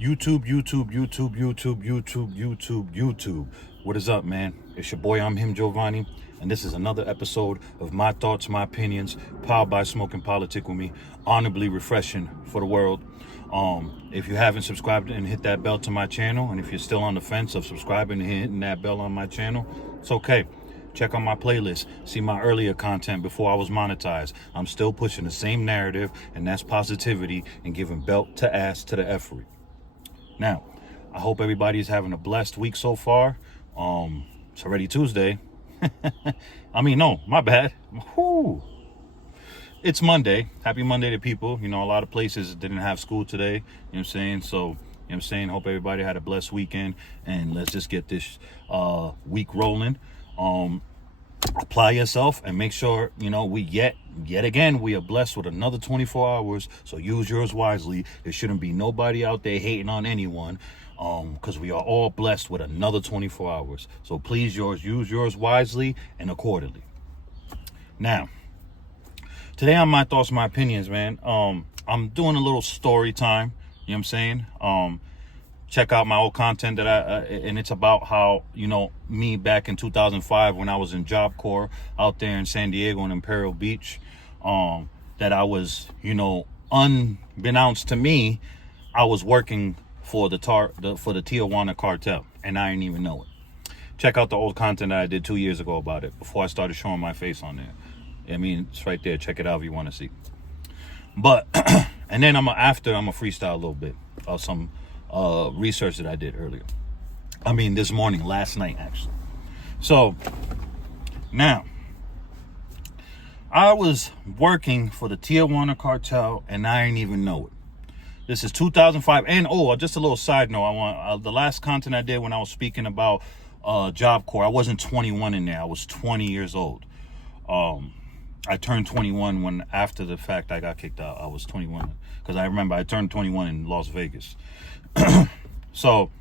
YouTube. What is up, man? It's your boy, I'm him, Giovanni, and this is another episode of My Thoughts, My Opinions, powered by Smoke and Politic with me, honorably refreshing for the world. If you haven't subscribed and hit that bell to my channel, and if you're still on the fence of subscribing and hitting that bell on my channel, it's okay. Check out my playlist. See my earlier content before I was monetized. I'm still pushing the same narrative, and that's positivity and giving belt to ass to the effery. Now, I hope everybody's having a blessed week so far. It's already Tuesday. No, my bad. Whew. It's Monday. Happy Monday to people. You know, a lot of places didn't have school today. You know what I'm saying? So, you know what I'm saying? Hope everybody had a blessed weekend. And let's just get this week rolling. Apply yourself and make sure, you know, we yet again, we are blessed with another 24 hours. So use yours wisely. There shouldn't be nobody out there hating on anyone. Because we are all blessed with another 24 hours. So please use yours wisely and accordingly. Now, today on My Thoughts, My Opinions, man, I'm doing a little story time. You know what I'm saying? Check out my old content that and it's about how, you know, me back in 2005 when I was in Job Corps out there in San Diego and Imperial Beach, that I was, you know, unbeknownst to me, I was working for the Tijuana cartel, and I didn't even know it. Check out the old content that I did 2 years ago about it before I started showing my face on there. I mean, it's right there. Check it out if you want to see. But and then I'm a freestyle a little bit of some research that I did earlier. This morning, last night actually. So now I was working for the Tijuana cartel, and I didn't even know it. This is 2005. And just a little side note. I want the last content I did when I was speaking about Job Corps. I wasn't 21 in there. I was 20 years old. I turned 21 when after the fact I got kicked out. I was 21 because I remember I turned 21 in Las Vegas. So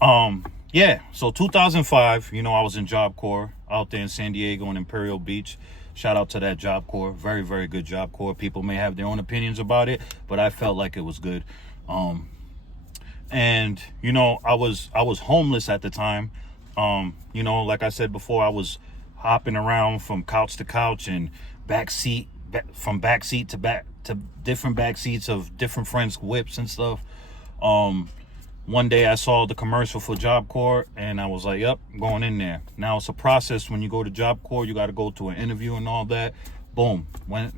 2005, you know, I was in Job Corps out there in San Diego and Imperial Beach. Shout out to that Job Corps. Very, very good Job Corps. People may have their own opinions about it, but I felt like it was good. And you know, I was homeless at the time. You know, like I said before, I was hopping around from couch to couch and from back seat to different back seats of different friends' whips and stuff. One day I saw the commercial for Job Corps, and I was like, yep, I'm going in there. Now it's a process. When you go to Job Corps, you got to go to an interview and all that. Boom.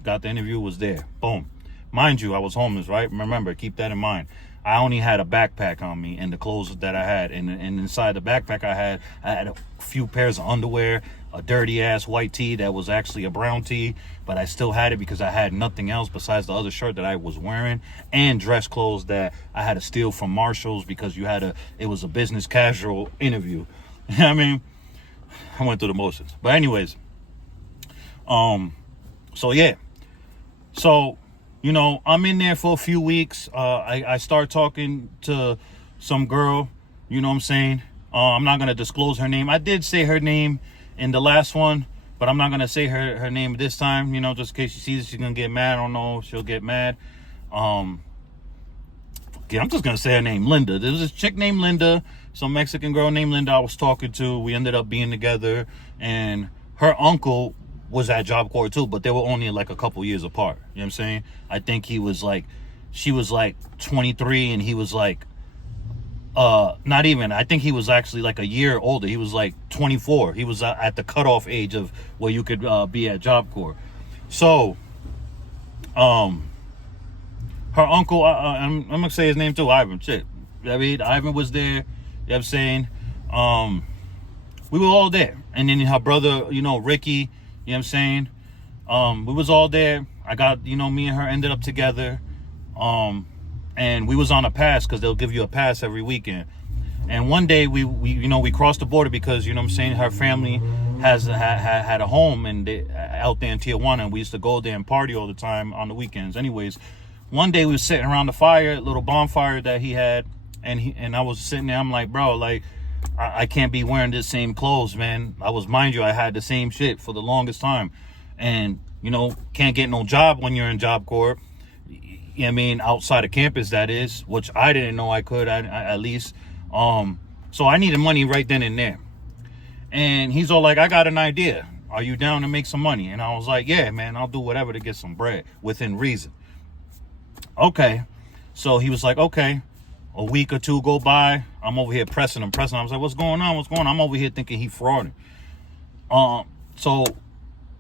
Got the interview, was there. Boom. Mind you, I was homeless, right? Remember, keep that in mind. I only had a backpack on me and the clothes that I had. And inside the backpack I had a few pairs of underwear, a dirty ass white tee that was actually a brown tee, but I still had it because I had nothing else besides the other shirt that I was wearing, and dress clothes that I had to steal from Marshall's because it was a business casual interview. I mean, I went through the motions. But anyways, So, you know, I'm in there for a few weeks. I start talking to some girl, you know what I'm saying? I'm not going to disclose her name. I did say her name in the last one, but I'm not going to say her name this time, you know, just in case she sees it, she's going to get mad. I don't know if she'll get mad. I'm just going to say her name, Linda. There was this chick named Linda, some Mexican girl named Linda I was talking to. We ended up being together, and her uncle was at Job Corps too, but they were only like a couple years apart. You know what I'm saying? I think she was like 23 and he was like, not even, I think he was actually like a year older. He was like 24. He was at the cutoff age of where you could be at Job Corps. So, her uncle, I'm going to say his name too, Ivan. Shit. I mean, Ivan was there. You know what I'm saying? We were all there. And then her brother, you know, Ricky, you know what I'm saying? We was all there. I got, you know, me and her ended up together. And we was on a pass because they'll give you a pass every weekend. And one day we crossed the border because, you know what I'm saying, her family had a home out there in Tijuana, and we used to go there and party all the time on the weekends. Anyways, one day we was sitting around the fire, little bonfire that he had, and I was sitting there. I'm like, bro, like, I can't be wearing the same clothes, man. Mind you, I had the same shit for the longest time. And, you know, can't get no job when you're in Job Corps. I mean, outside of campus, that is, which I didn't know I could, at least. So I needed money right then and there. And he's all like, I got an idea. Are you down to make some money? And I was like, yeah, man, I'll do whatever to get some bread within reason. Okay. So he was like, okay. A week or two go by. I'm over here pressing him. I was like, what's going on? I'm over here thinking he frauding. So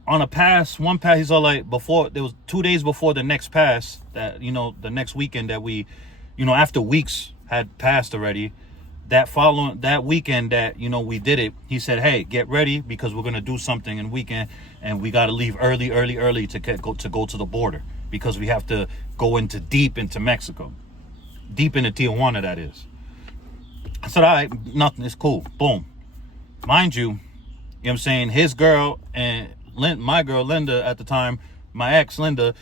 on one pass, he's all like, there was 2 days before the next pass that, the next weekend that we, after weeks had passed already, that weekend that, we did it, he said, hey, get ready because we're going to do something in weekend and we got to leave early to go to the border because we have to go deep into Mexico, deep into Tijuana, that is. I said, all right, nothing, it's cool. Boom. Mind you, what I'm saying, his girl and my girl, Linda, at the time, my ex, Linda,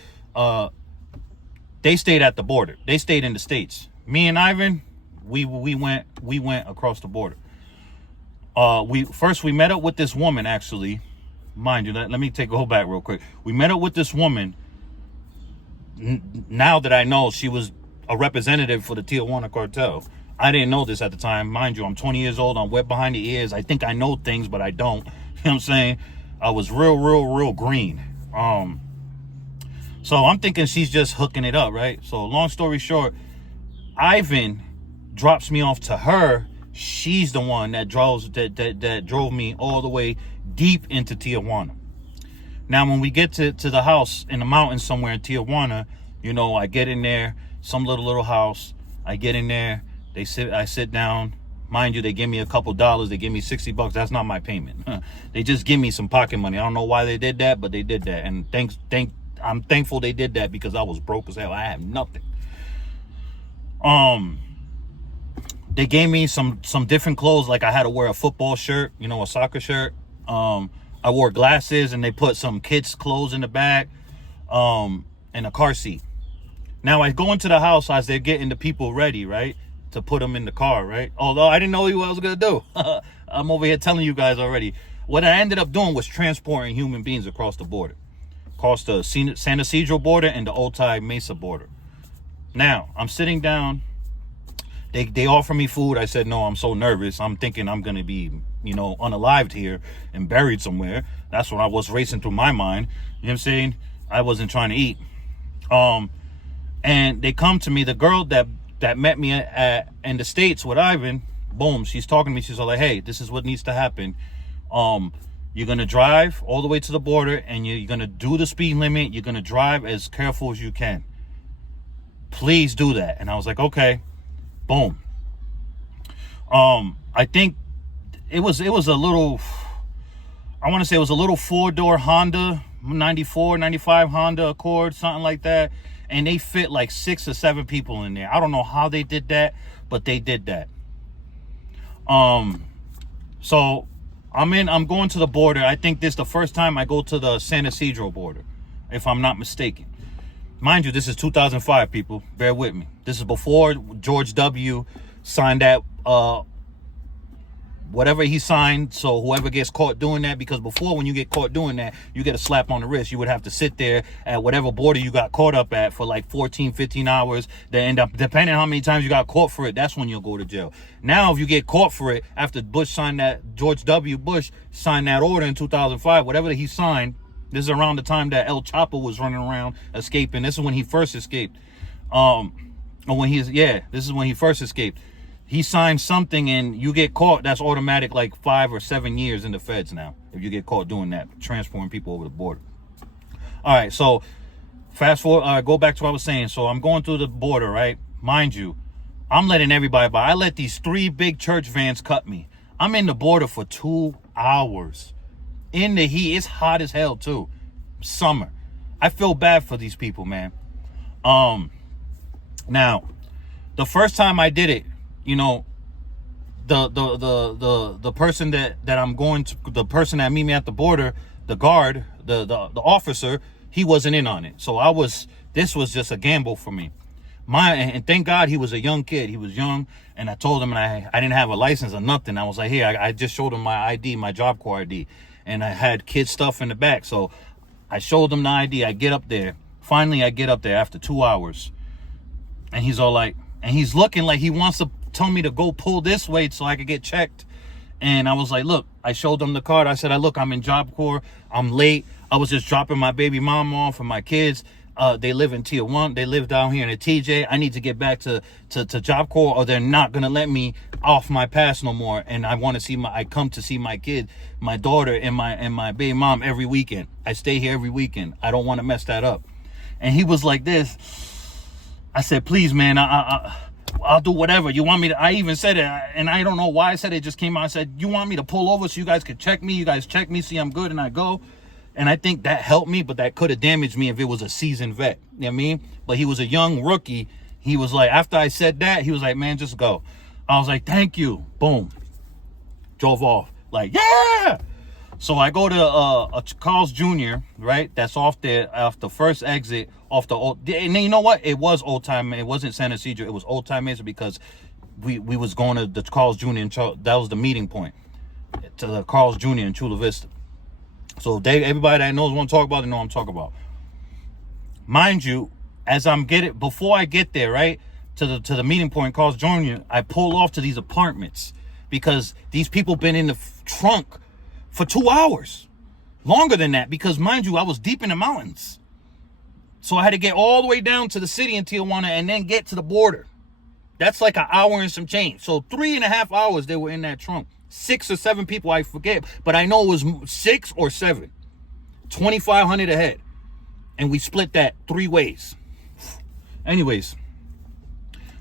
they stayed at the border. They stayed in the States. Me and Ivan, we went across the border. We met up with this woman, actually. Mind you, let me go back real quick. We met up with this woman. Now that I know she was a representative for the Tijuana cartel. I didn't know this at the time. Mind you, I'm 20 years old. I'm wet behind the ears. I think I know things, but I don't. You know what I'm saying? I was real green. So I'm thinking she's just hooking it up, right? So long story short, Ivan drops me off to her. She's the one that drove me all the way deep into Tijuana. Now, when we get to the house in the mountains somewhere in Tijuana, I get in there, some little house. I get in there. I sit down. Mind you, they give me a couple dollars. They give me $60. That's not my payment. They just give me some pocket money. I don't know why they did that, but they did that. And I'm thankful they did that because I was broke as hell. I had nothing. They gave me some different clothes. Like I had to wear a football shirt, a soccer shirt. I wore glasses and they put some kids' clothes in the back, and a car seat. Now I go into the house as they're getting the people ready, right? To put them in the car, right? Although I didn't know what I was going to do. I'm over here telling you guys already. What I ended up doing was transporting human beings across the border. Across the San Ysidro border and the Otay Mesa border. Now, I'm sitting down. They offer me food. I said, no, I'm so nervous. I'm thinking I'm going to be, unalived here and buried somewhere. That's what I was racing through my mind. You know what I'm saying? I wasn't trying to eat. And they come to me, the girl that met me in the States with Ivan, boom, she's talking to me. She's all like, hey, this is what needs to happen. You're going to drive all the way to the border and you're going to do the speed limit. You're going to drive as careful as you can. Please do that. And I was like, okay, boom. I think it was a little, I want to say it was a little 4-door Honda, 94, 95 Honda Accord, something like that. And they fit like 6 or 7 people in there. I don't know how they did that, but they did that. So I'm going to the border. I think this is the first time I go to the San Ysidro border, if I'm not mistaken. Mind you, this is 2005, people. Bear with me. This is before George W. signed that, whatever he signed, so whoever gets caught doing that, because before when you get caught doing that, you get a slap on the wrist. You would have to sit there at whatever border you got caught up at for like 14, 15 hours. They end up, depending on how many times you got caught for it, that's when you'll go to jail. Now, if you get caught for it, after George W. Bush signed that order in 2005, whatever he signed, this is around the time that El Chapo was running around escaping. This is when he first escaped. This is when he first escaped. He signed something and you get caught, that's automatic like 5 or 7 years in the feds now. If you get caught doing that, transporting people over the border. All right, so fast forward, go back to what I was saying. So I'm going through the border, right? Mind you, I'm letting everybody by. I let these 3 big church vans cut me. I'm in the border for 2 hours. In the heat, it's hot as hell too. Summer. I feel bad for these people, man. Now, the first time I did it, the person that I'm going to, the person that meet me at the border, the guard, the officer, he wasn't in on it. So this was just a gamble for me. And thank God he was a young kid. He was young, and I told him, and I didn't have a license or nothing. I was like, here, I just showed him my ID, my Job Corps ID, and I had kid stuff in the back. So I showed him the ID. I get up there. Finally, I get up there after 2 hours. And he's all like, and he's looking like he wants to tell me to go pull this way so I could get checked. And I was like, look, I showed him the card. I said, look, I'm in Job Corps. I'm late. I was just dropping my baby mom off and my kids. They live in Tier 1. They live down here in the TJ. I need to get back to Job Corps, or they're not going to let me off my pass no more. And I want to see I come to see my kid, my daughter, and my baby mom every weekend. I stay here every weekend. I don't want to mess that up. And he was like this. I said, please, man, I'll do whatever. You want me to, I even said it, and I don't know why I said it, just came out. I said, you want me to pull over so you guys could check me? You guys check me, see I'm good, and I go. And I think that helped me, but that could have damaged me if it was a seasoned vet. You know what I mean? But he was a young rookie. He was like, after I said that, he was like, man, just go. I was like, thank you. Boom. Drove off. Like, yeah! So I go to a Carl's Jr., right? That's off the first exit off the old. And you know what? It was Old Time. It wasn't San Ysidro. It was Old Time Mesa because we was going to the Carl's Jr. That was the meeting point to the Carl's Jr. in Chula Vista. So everybody that knows what I'm talking about, they know what I'm talking about. Mind you, before I get there, right, to the meeting point, Carl's Jr., I pull off to these apartments because these people been in the trunk for 2 hours. Longer than that, because mind you, I was deep in the mountains. So I had to get all the way down to the city in Tijuana and then get to the border. That's like an hour and some change. So 3.5 hours they were in that trunk. 6 or 7 people, I forget. But I know it was 6 or 7. 2,500 a head. And we split that 3 ways. Anyways.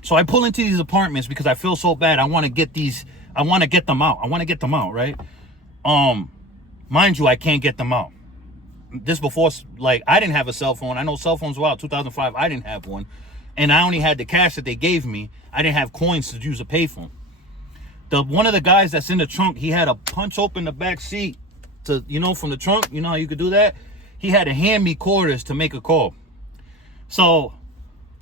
So I pull into these apartments because I feel so bad. I want to get them out, right? Mind you, I can't get them out. This before, like, I didn't have a cell phone. I know cell phones were out 2005. I didn't have one. And I only had the cash that they gave me. I didn't have coins to use a payphone. One of the guys that's in the trunk, he had to punch open the back seat to, from the trunk. You know how you could do that? He had to hand me quarters to make a call. So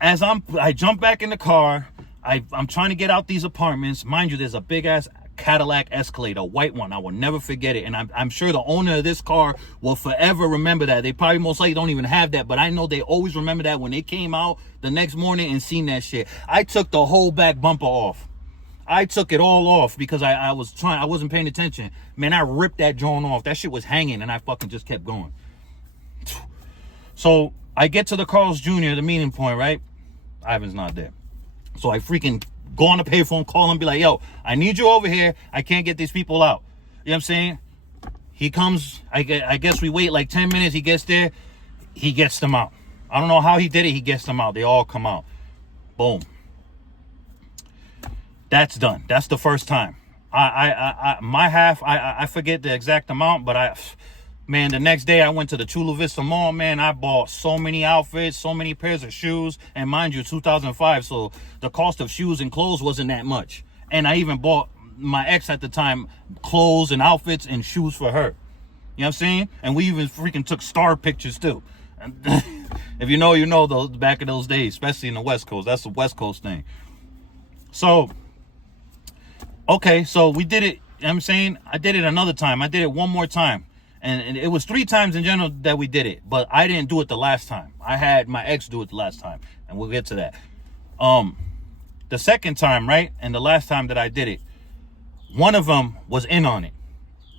as I jump back in the car, I'm trying to get out these apartments. Mind you, there's a big ass Cadillac Escalade, a white one. I will never forget it. And I'm sure the owner of this car will forever remember that. They probably most likely don't even have that, but I know they always remember that when they came out the next morning and seen that shit. I took the whole back bumper off. I took it all off because I wasn't paying attention. Man, I ripped that joint off. That shit was hanging and I fucking just kept going. So I get to the Carl's Jr., the meeting point, right? Ivan's not there. So I freaking go on the payphone, call him, be like, yo, I need you over here. I can't get these people out. You know what I'm saying? He comes, I guess we wait like 10 minutes. He gets there. He gets them out. I don't know how he did it. He gets them out. They all come out. Boom. That's done. That's the first time. My half, I forget the exact amount, but man, the next day I went to the Chula Vista Mall, man, I bought so many outfits, so many pairs of shoes, and mind you, 2005, so the cost of shoes and clothes wasn't that much. And I even bought my ex at the time clothes and outfits and shoes for her. You know what I'm saying? And we even freaking took star pictures too. If you know, those back in those days, especially in the West Coast. That's the West Coast thing. So okay, so we did it. You know what I'm saying? I did it another time. I did it one more time. And it was 3 times in general that we did it. But I didn't do it the last time. I had my ex do it the last time. And we'll get to that. The second time, right? And the last time that I did it, one of them was in on it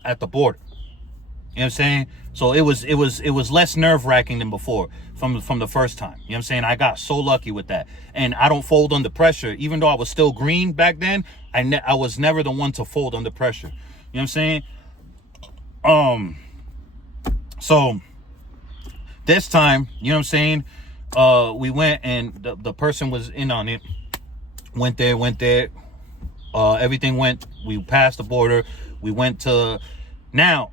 at the border. You know what I'm saying? So it was less nerve-wracking than before from the first time. You know what I'm saying? I got so lucky with that. And I don't fold under pressure. Even though I was still green back then, I was never the one to fold under pressure. You know what I'm saying? So this time, you know what I'm saying? We went and the person was in on it. Went there. Everything went. We passed the border. We went to now.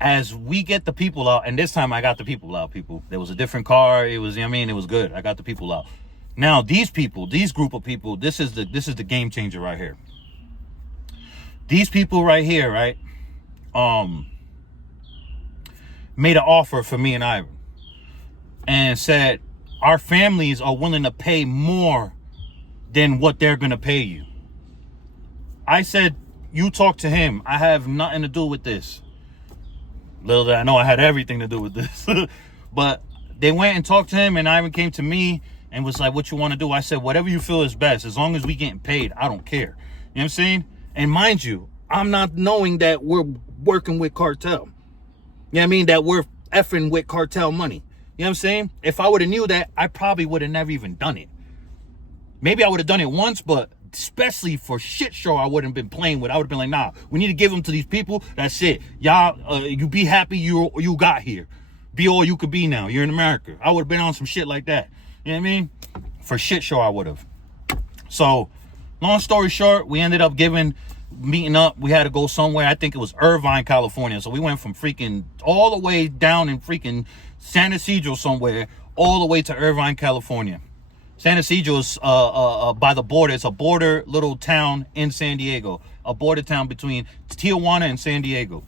As we get the people out, and this time I got the people out, people. There was a different car. It was, it was good. I got the people out. Now, these group of people, this is the game changer right here. These people right here, right, made an offer for me and Ivan and said, our families are willing to pay more than what they're going to pay you. I said, you talk to him. I have nothing to do with this. Little did I know I had everything to do with this. But they went and talked to him, and Ivan came to me, and was like, what you want to do? I said, whatever you feel is best. As long as we getting paid, I don't care. You know what I'm saying? And mind you, I'm not knowing that we're working with cartel. You know what I mean? That we're effing with cartel money. You know what I'm saying? If I would have knew that, I probably would have never even done it. Maybe I would have done it once, but especially for shit show, I wouldn't have been playing with. I would have been like, nah, we need to give them to these people. That's it. Y'all, you be happy you got here. Be all you could be now. You're in America. I would have been on some shit like that. You know what I mean? For shit show, I would have. So, long story short, we ended up meeting up. We had to go somewhere. I think it was Irvine, California. So we went from freaking all the way down in freaking San Ysidro somewhere, all the way to Irvine, California. San Ysidro is by the border. It's a border little town in San Diego. A border town between Tijuana and San Diego.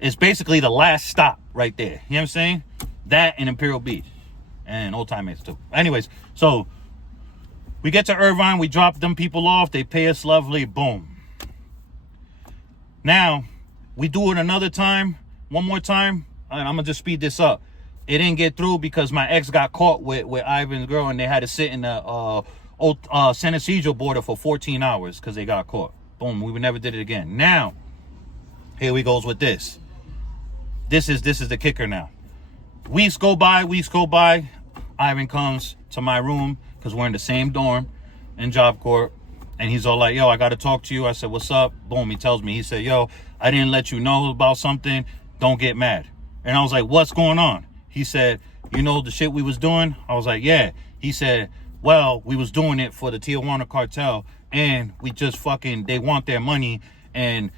It's basically the last stop right there. You know what I'm saying? That and Imperial Beach. And Old Time Mates too. Anyways, so we get to Irvine. We drop them people off. They pay us lovely. Boom. Now, we do it one more time. And I'm going to just speed this up. It didn't get through because my ex got caught with Ivan's girl. And they had to sit in the San Ysidro border for 14 hours because they got caught. Boom. We never did it again. Now, here we goes with this. This is the kicker now. Weeks go by. Ivan comes to my room because we're in the same dorm in Job Corps. And he's all like, yo, I got to talk to you. I said, what's up? Boom. He tells me, he said, yo, I didn't let you know about something. Don't get mad. And I was like, what's going on? He said, you know the shit we was doing? I was like, yeah. He said, well, we was doing it for the Tijuana cartel. And we just they want their money. And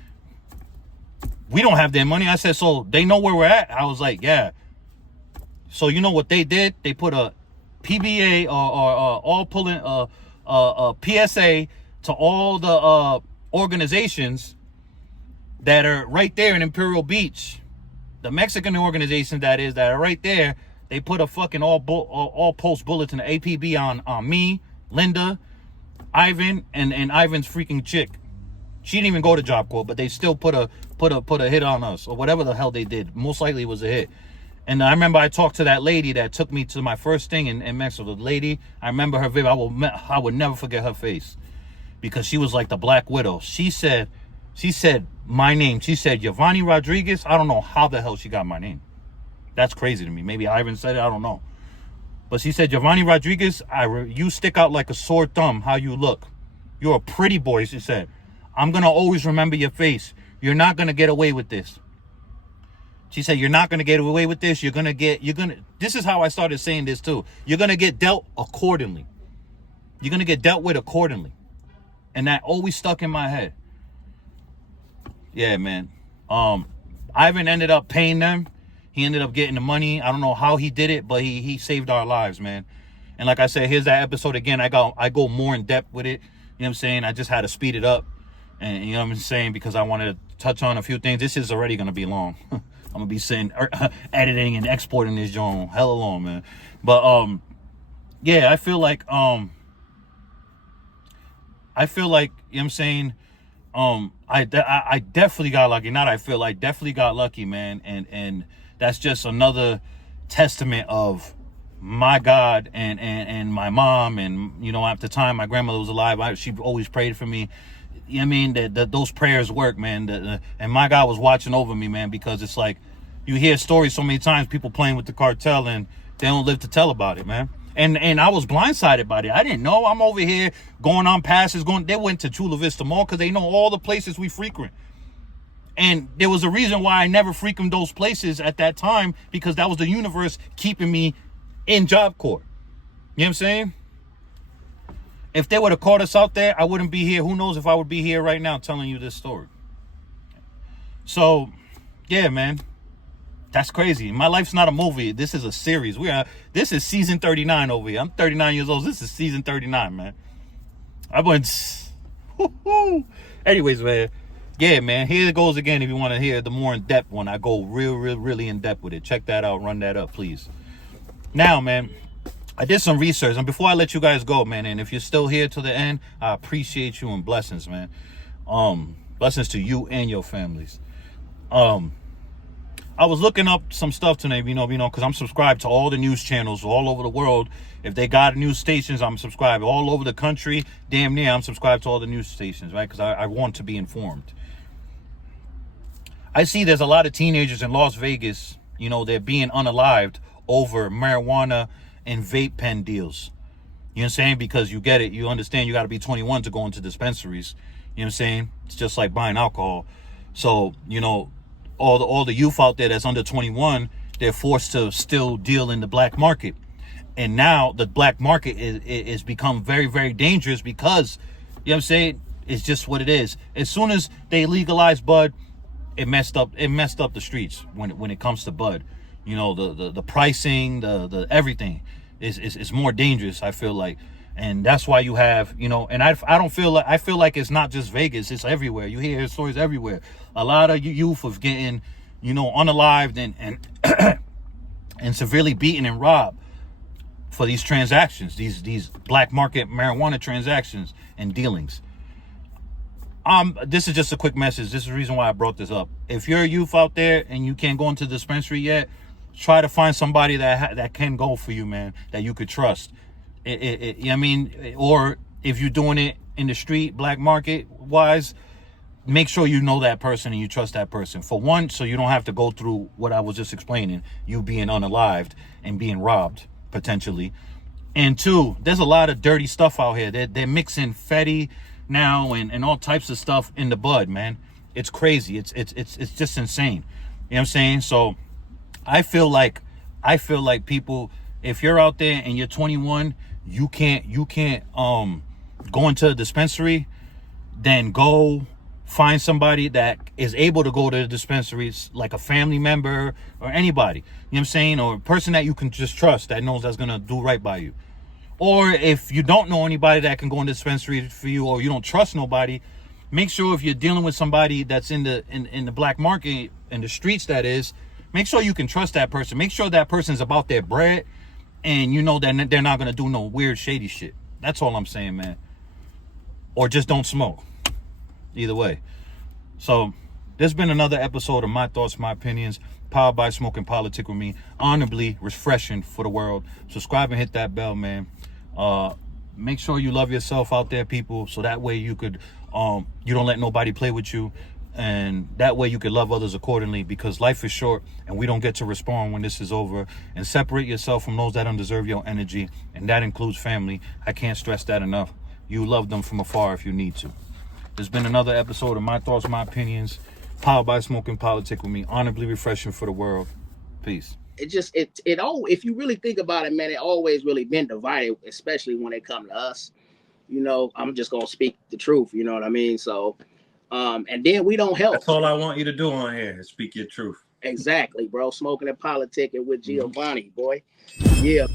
we don't have their money. I said, so they know where we're at? I was like, yeah. So you know what they did? They put a PBA or PSA to all the organizations that are right there in Imperial Beach. The Mexican organizations that are right there. They put a fucking all post bulletin, APB on me, Linda, Ivan, and Ivan's freaking chick. She didn't even go to Job Corps, but they still put a hit on us or whatever the hell they did. Most likely it was a hit. And I remember I talked to that lady that took me to my first thing in Mexico. The lady, I remember her video. I would never forget her face because she was like the Black Widow. She said my name. She said Giovanni Rodriguez. I don't know how the hell she got my name. That's crazy to me. Maybe Ivan said it. I don't know. But she said, Giovanni Rodriguez, you stick out like a sore thumb. How you look. You're a pretty boy. She said, I'm gonna always remember your face. You're not gonna get away with this. She said, you're not going to get away with this. This is how I started saying this too. You're going to get dealt accordingly. You're going to get dealt with accordingly. And that always stuck in my head. Yeah, man. Ivan ended up paying them. He ended up getting the money. I don't know how he did it, but he saved our lives, man. And like I said, here's that episode again. I go more in depth with it. You know what I'm saying? I just had to speed it up. And you know what I'm saying? Because I wanted to touch on a few things. This is already going to be long. I'm gonna be sitting editing and exporting this joint hella long, man. But yeah, I feel like you know what I'm saying, I definitely got lucky. I definitely got lucky, man. And that's just another testament of my God and my mom. And you know, at the time my grandmother was alive, she always prayed for me. You know what I mean? That those prayers work, man. And my God was watching over me, man, because it's like you hear stories so many times, people playing with the cartel and they don't live to tell about it, man. And I was blindsided by it. I didn't know. I'm over here going on passes, they went to Chula Vista Mall because they know all the places we frequent. And there was a reason why I never frequented those places at that time, because that was the universe keeping me in Job Corps. You know what I'm saying? If they would have caught us out there, I wouldn't be here. Who knows if I would be here right now telling you this story. So, yeah, man. That's crazy. My life's not a movie. This is a series. This is season 39 over here. I'm 39 years old. This is season 39, man. I went... Anyways, man. Yeah, man. Here it goes again. If you want to hear the more in-depth one, I go really in-depth with it. Check that out. Run that up, please. Now, man, I did some research, and before I let you guys go, man, and if you're still here to the end, I appreciate you and blessings, man. Blessings to you and your families. I was looking up some stuff today, because I'm subscribed to all the news channels all over the world. If they got news stations, I'm subscribed. All over the country, damn near, I'm subscribed to all the news stations, right? Because I want to be informed. I see there's a lot of teenagers in Las Vegas, they're being unalived over marijuana and vape pen deals. You know what I'm saying? Because you get it. You understand you got to be 21 to go into dispensaries. You know what I'm saying? It's just like buying alcohol. So, all the youth out there that's under 21, they're forced to still deal in the black market. And now the black market is become very, very dangerous because, you know what I'm saying? It's just what it is. As soon as they legalize bud, it messed up the streets when it comes to bud. The pricing, the everything is more dangerous, I feel like. And that's why you have, and I feel like it's not just Vegas, it's everywhere. You hear stories everywhere. A lot of youth of getting, unalived and and severely beaten and robbed for these transactions, these black market marijuana transactions and dealings. This is just a quick message. This is the reason why I brought this up. If you're a youth out there and you can't go into the dispensary yet, try to find somebody that can go for you, man, that you could trust. Or if you're doing it in the street, black market wise, make sure you know that person and you trust that person. For one, so you don't have to go through what I was just explaining, you being unalived and being robbed potentially. And two, there's a lot of dirty stuff out here. They're mixing fetty now and all types of stuff in the bud, man. It's crazy. It's just insane. You know what I'm saying? So I feel like people, if you're out there and you're 21, you can't go into a dispensary, then go find somebody that is able to go to the dispensaries, like a family member or anybody, you know what I'm saying, or a person that you can just trust, that knows that's gonna do right by you. Or if you don't know anybody that can go in the dispensary for you, or you don't trust nobody, make sure if you're dealing with somebody that's in the black market, in the streets, that is, make sure you can trust that person. Make sure that person's about their bread, and you know that they're not gonna do no weird shady shit. That's all I'm saying, man. Or just don't smoke. Either way. So there's been another episode of My Thoughts, My Opinions, powered by Smoking Politic with Me. Honorably refreshing for the world. Subscribe and hit that bell, man. Make sure you love yourself out there, people, so that way you could you don't let nobody play with you, and that way you could love others accordingly, because life is short and we don't get to respond when this is over. And separate yourself from those that don't deserve your energy, and that includes family. I can't stress that enough. You love them from afar if you need to. There's been another episode of My Thoughts, My Opinions, powered by Smoking Politic with Me. Honorably refreshing for the world. Peace. It all, if you really think about it, man, it always really been divided, especially when it come to us. I'm just gonna speak the truth. You know what I mean? So, and then we don't help. That's all I want you to do on here is speak your truth. Exactly, bro. Smoking and politicking with Giovanni, boy. Yeah.